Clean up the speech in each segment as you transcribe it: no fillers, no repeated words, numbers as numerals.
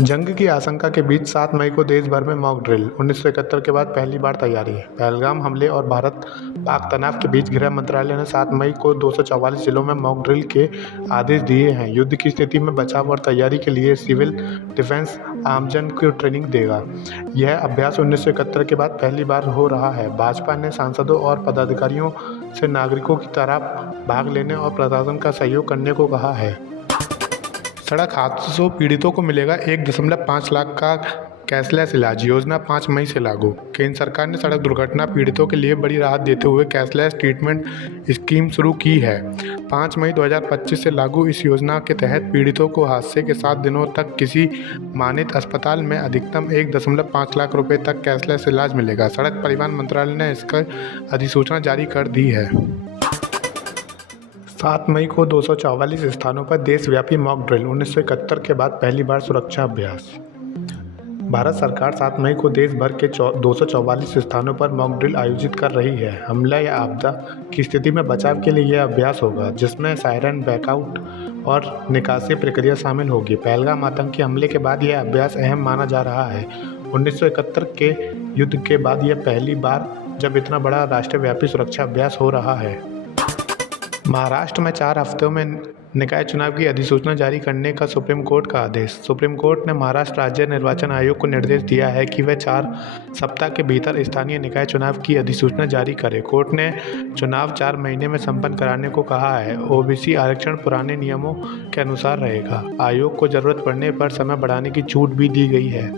जंग की आशंका के बीच 7 मई को देश भर में मॉक ड्रिल। 1971 के बाद पहली बार तैयारी। पहलगाम हमले और भारत-पाक तनाव के बीच गृह मंत्रालय ने 7 मई को 244 जिलों में मॉक ड्रिल के आदेश दिए हैं। युद्ध की स्थिति में बचाव और तैयारी के लिए सिविल डिफेंस आमजन को ट्रेनिंग देगा। यह अभ्यास 1971 के बाद पहली बार हो रहा है। भाजपा ने सांसदों और पदाधिकारियों से नागरिकों की तरह भाग लेने और प्रशासन का सहयोग करने को कहा है। सड़क हादसों पीड़ितों को मिलेगा 1.5 लाख का कैशलेस इलाज। योजना 5 मई से लागू। केंद्र सरकार ने सड़क दुर्घटना पीड़ितों के लिए बड़ी राहत देते हुए कैशलेस ट्रीटमेंट स्कीम शुरू की है। 5 मई 2025 से लागू इस योजना के तहत पीड़ितों को हादसे के 7 दिनों तक किसी मानित अस्पताल में अधिकतम 1.5 लाख रुपए तक कैशलेस इलाज मिलेगा। सड़क परिवहन मंत्रालय ने इसकी अधिसूचना जारी कर दी है। 7 मई को 244 स्थानों पर देशव्यापी मॉक ड्रिल। 1971 के बाद पहली बार सुरक्षा अभ्यास। भारत सरकार 7 मई को देश भर के 244 स्थानों पर मॉक ड्रिल आयोजित कर रही है। हमला या आपदा की स्थिति में बचाव के लिए यह अभ्यास होगा, जिसमें सायरन, बैकआउट और निकासी प्रक्रिया शामिल होगी। पहलगाम आतंकी हमले के बाद यह अभ्यास अहम माना जा रहा है। 1971 के युद्ध के बाद यह पहली बार जब इतना बड़ा राष्ट्रव्यापी सुरक्षा अभ्यास हो रहा है। महाराष्ट्र में 4 हफ्तों में निकाय चुनाव की अधिसूचना जारी करने का सुप्रीम कोर्ट का आदेश। सुप्रीम कोर्ट ने महाराष्ट्र राज्य निर्वाचन आयोग को निर्देश दिया है कि वह 4 सप्ताह के भीतर स्थानीय निकाय चुनाव की अधिसूचना जारी करे। कोर्ट ने चुनाव 4 महीने में संपन्न कराने को कहा है। ओबीसी आरक्षण पुराने नियमों के अनुसार रहेगा। आयोग को जरूरत पड़ने पर समय बढ़ाने की छूट भी दी गई है।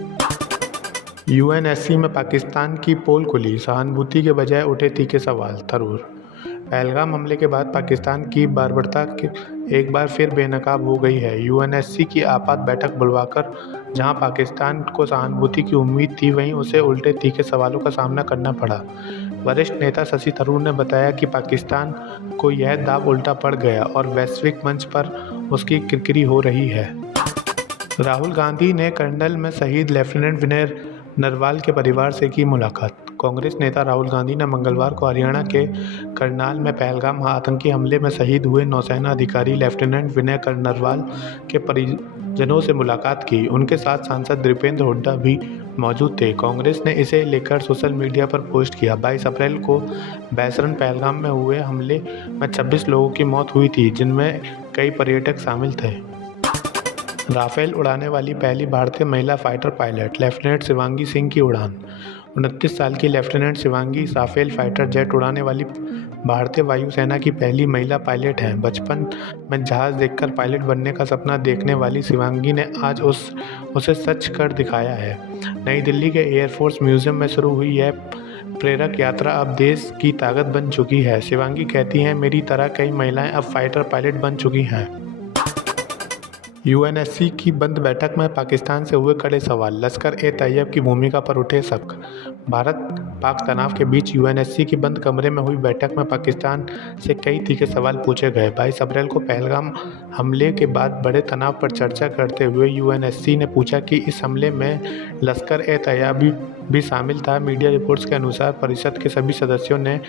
यूएनएससी में पाकिस्तान की पोल खुली। सहानुभूति के बजाय उठे तीखे सवाल। थरूर। पहलगाम हमले के बाद पाकिस्तान की बर्बरता एक बार फिर बेनकाब हो गई है। यूएनएससी की आपात बैठक बुलवाकर जहां पाकिस्तान को सहानुभूति की उम्मीद थी, वहीं उसे उल्टे तीखे सवालों का सामना करना पड़ा। वरिष्ठ नेता शशि थरूर ने बताया कि पाकिस्तान को यह दाव उल्टा पड़ गया और वैश्विक मंच पर उसकी किरकिरी हो रही है। राहुल गांधी ने करनाल में शहीद लेफ्टिनेंट विनय नरवाल के परिवार से की मुलाकात। कांग्रेस नेता राहुल गांधी ने मंगलवार को हरियाणा के करनाल में पहलगाम आतंकी हमले में शहीद हुए नौसेना अधिकारी लेफ्टिनेंट विनय नरवाल के परिजनों से मुलाकात की। उनके साथ सांसद दीपेंद्र हुड्डा भी मौजूद थे। कांग्रेस ने इसे लेकर सोशल मीडिया पर पोस्ट किया। 22 अप्रैल को बैसरन पहलगाम में हुए हमले में 26 लोगों की मौत हुई थी, जिनमें कई पर्यटक शामिल थे। राफेल उड़ाने वाली पहली भारतीय महिला fighter pilot lieutenant Shivangi Singh की उड़ान। 29 साल की lieutenant Shivangi Rafale fighter jet उड़ाने वाली भारतीय वायुसेना की पहली महिला पायलट हैं। बचपन में जहाज देखकर पायलट बनने का सपना देखने वाली शिवांगी ने आज उसे सच कर दिखाया है। नई दिल्ली के एयरफोर्स म्यूजियम में शुरू हुई यह प्रेरक यात्रा अब देश की ताकत बन चुकी है। शिवांगी कहती हैं, मेरी तरह कई महिलाएं अब फाइटर पायलट बन चुकी हैं। यूएनएससी की बंद बैठक में पाकिस्तान से हुए कड़े सवाल। लश्कर-ए-तैयब की भूमिका पर उठे शक। भारत-पाक तनाव के बीच यूएनएससी की बंद कमरे में हुई बैठक में पाकिस्तान से कई तीखे सवाल पूछे गए। 22 अप्रैल को पहलगाम हमले के बाद बड़े तनाव पर चर्चा करते हुए यूएनएससी ने पूछा कि इस हमले में लश्कर-ए-तैयब भी शामिल था। मीडिया रिपोर्ट्स के अनुसार परिषद के सभी सदस्यों ने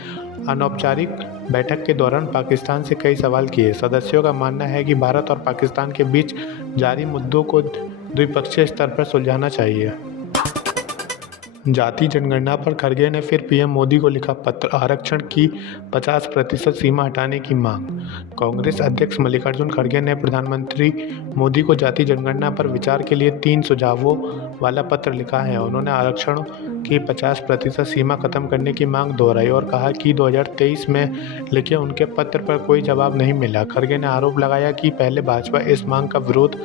अनौपचारिक बैठक के दौरान पाकिस्तान से कई सवाल किए। सदस्यों का मानना है कि भारत और पाकिस्तान के बीच जारी मुद्दों को द्विपक्षीय स्तर पर सुलझाना चाहिए। जाति जनगणना पर खड़गे ने फिर पीएम मोदी को लिखा पत्र। आरक्षण की 50% सीमा हटाने की मांग। कांग्रेस अध्यक्ष मल्लिकार्जुन खड़गे ने प्रधानमंत्री मोदी को जाति जनगणना पर विचार के लिए 3 सुझावों वाला पत्र लिखा है। उन्होंने आरक्षण की 50% सीमा खत्म करने की मांग दोहराई और कहा कि 2023 में लिखे उनके पत्र पर कोई जवाब नहीं मिला। खड़गे ने आरोप लगाया कि पहले भाजपा इस मांग का विरोध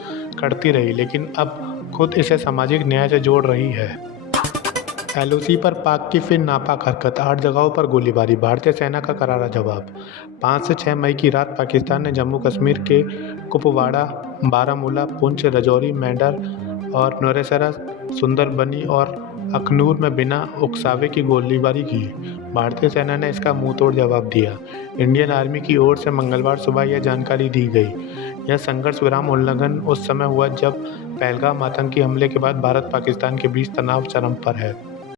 करती रही, लेकिन अब खुद इसे सामाजिक न्याय से जोड़ रही है। एलओसी पर पाक की फिर नापाक हरकत। 8 जगहों पर गोलीबारी। भारतीय सेना का करारा जवाब। 5 से 6 मई की रात पाकिस्तान ने जम्मू कश्मीर के कुपवाड़ा, बारामूला, पुंछ, राजौरी, मेंढर और नौशेरा, सुंदरबनी और अखनूर में बिना उकसावे की गोलीबारी की। भारतीय सेना ने इसका मुंहतोड़ जवाब दिया। इंडियन आर्मी की ओर से मंगलवार सुबह यह जानकारी दी गई। यह संघर्ष विराम उल्लंघन उस समय हुआ जब पहलगाम आतंकी हमले के बाद भारत पाकिस्तान के बीच तनाव चरम पर है।